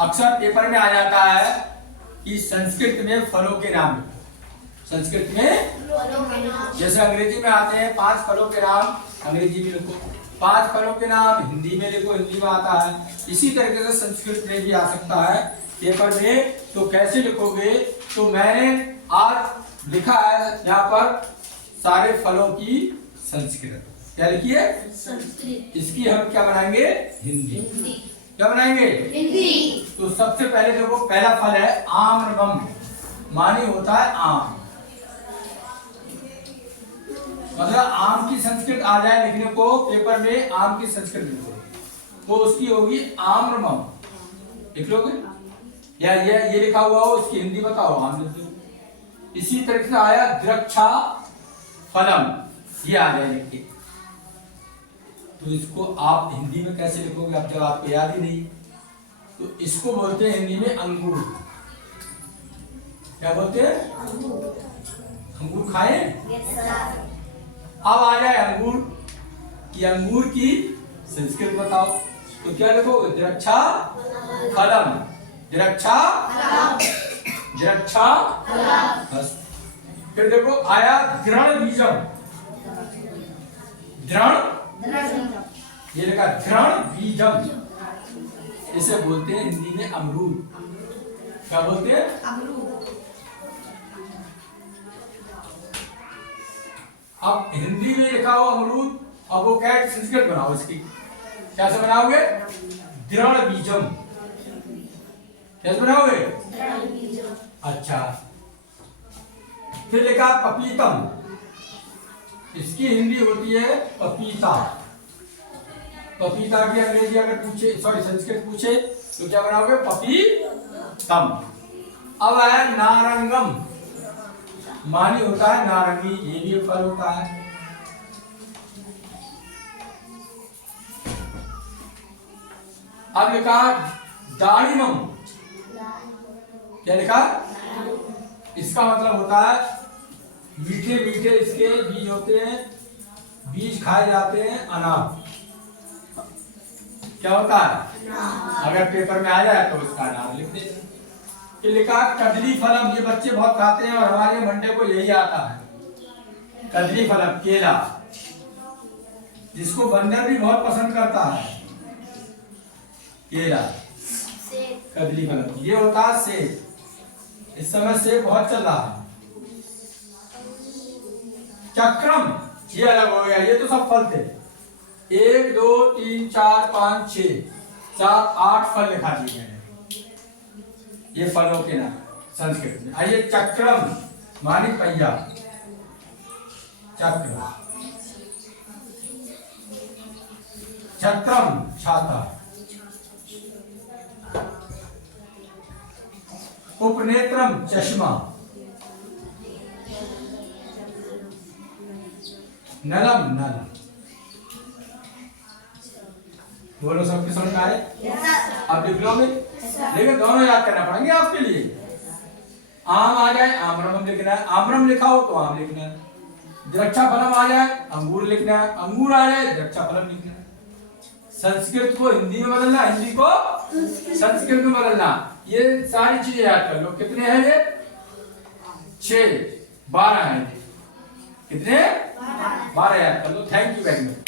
अक्सर पेपर में आ जाता है कि संस्कृत में फलों के नाम लिखो। संस्कृत में जैसे अंग्रेजी में आते हैं 5 फलों के नाम, अंग्रेजी में लिखो। 5 फलों के नाम हिंदी में लिखो, हिंदी में आता है। इसी तरीके से संस्कृत में भी आ सकता है पेपर में। तो कैसे लिखोगे? तो मैंने आज लिखा है यहाँ पर सारे फलों की संस्कृत। क्या लिखिए? संस्कृत। इसकी हम क्या बनाएंगे? हिंदी। क्या बनाएंगे? हिंदी। तो सबसे पहले देखो, पहला फल है आम्रवम, माने होता है आम। मतलब आम की संस्कृत आ जाए लिखने को पेपर में, आम की संस्कृत लिखो तो उसकी होगी आम्रवम। लिख लोगे? या ये लिखा हुआ हो, इसकी हिंदी बताओ, आम लिख दो। इसी तरह से आया द्रक्षा फलम, ये आ जाए लिख के। तो इसको आप हिंदी में कैसे लिखोगे? अब जब आपको याद ही नहीं, तो इसको बोलते हैं हिंदी में अंगूर। क्या बोलते हैं? अंगूर खाए। अब आ जाए अंगूर कि अंगूर की संस्कृत बताओ। तो क्या लिखोगे? द्रक्षा फलम, द्रक्षा द्रक्षा। बस। फिर देखो आया दृढ़ बीजम, दृढ़, ये लिखा दृढ़ बीजम। इसे बोलते हैं हिंदी में अमरूद। क्या बोलते हैं? अमरूद। अब हिंदी में लिखा हो अमरूद, अब वो क्या संस्कृत बनाओ इसकी। कैसे बनाओगे? दृढ़ बीजम। कैसे बनाओगे? अच्छा। फिर लिखा पपीतम, इसकी हिंदी होती है पपीता। पपीता की अंग्रेजी अगर पूछे, सॉरी संस्कृत पूछे तो क्या बनाओगे? पपीतम। अब आया नारंगम, मानी होता है नारंगी, ये भी एक फल होता है। अब लिखा दाड़िमम। क्या लिखा? इसका मतलब होता है मीठे मीठे इसके बीज होते हैं, बीज खाए जाते हैं, अनार। क्या होता है? अगर पेपर में आ जाए तो उसका नाम लिख दे। फिर लिखा कदली फलम, ये बच्चे बहुत खाते हैं और हमारे मंडे को यही आता है। कदली फलम, केला, जिसको बंदर भी बहुत पसंद करता है। केला, कदली फलम, ये होता है सेब। इस समय सेब बहुत चल रहा है। चक्रम, ये अलग हो गया, ये तो सब फल थे। 1 2 3 4 5 6 7 8 फल लिखा दिए गए। ये फलों के नाम संस्कृत में। आइए चक्रम, मानी पहिया, चक्र। छत्रम, छाता। उपनेत्रम, चश्मा। नलम, नल। बोलो, सबके समझ में आए? आप लिख लो, लेकिन दोनों याद करना पड़ेंगे आपके लिए। आम आ जाए आम्रम लिखना है, आम्रम लिखा हो तो आम लिखना है। द्रक्षा फलम आ जाए अंगूर लिखना है, अंगूर आ जाए द्रक्षा फलम लिखना है। संस्कृत को हिंदी में बदलना, हिंदी को संस्कृत में बदलना। ये सारी चीजें याद कर लो। कितने हैं ये? 6 12 हैं। कितने? 12 याद कर लो। Thank you very much.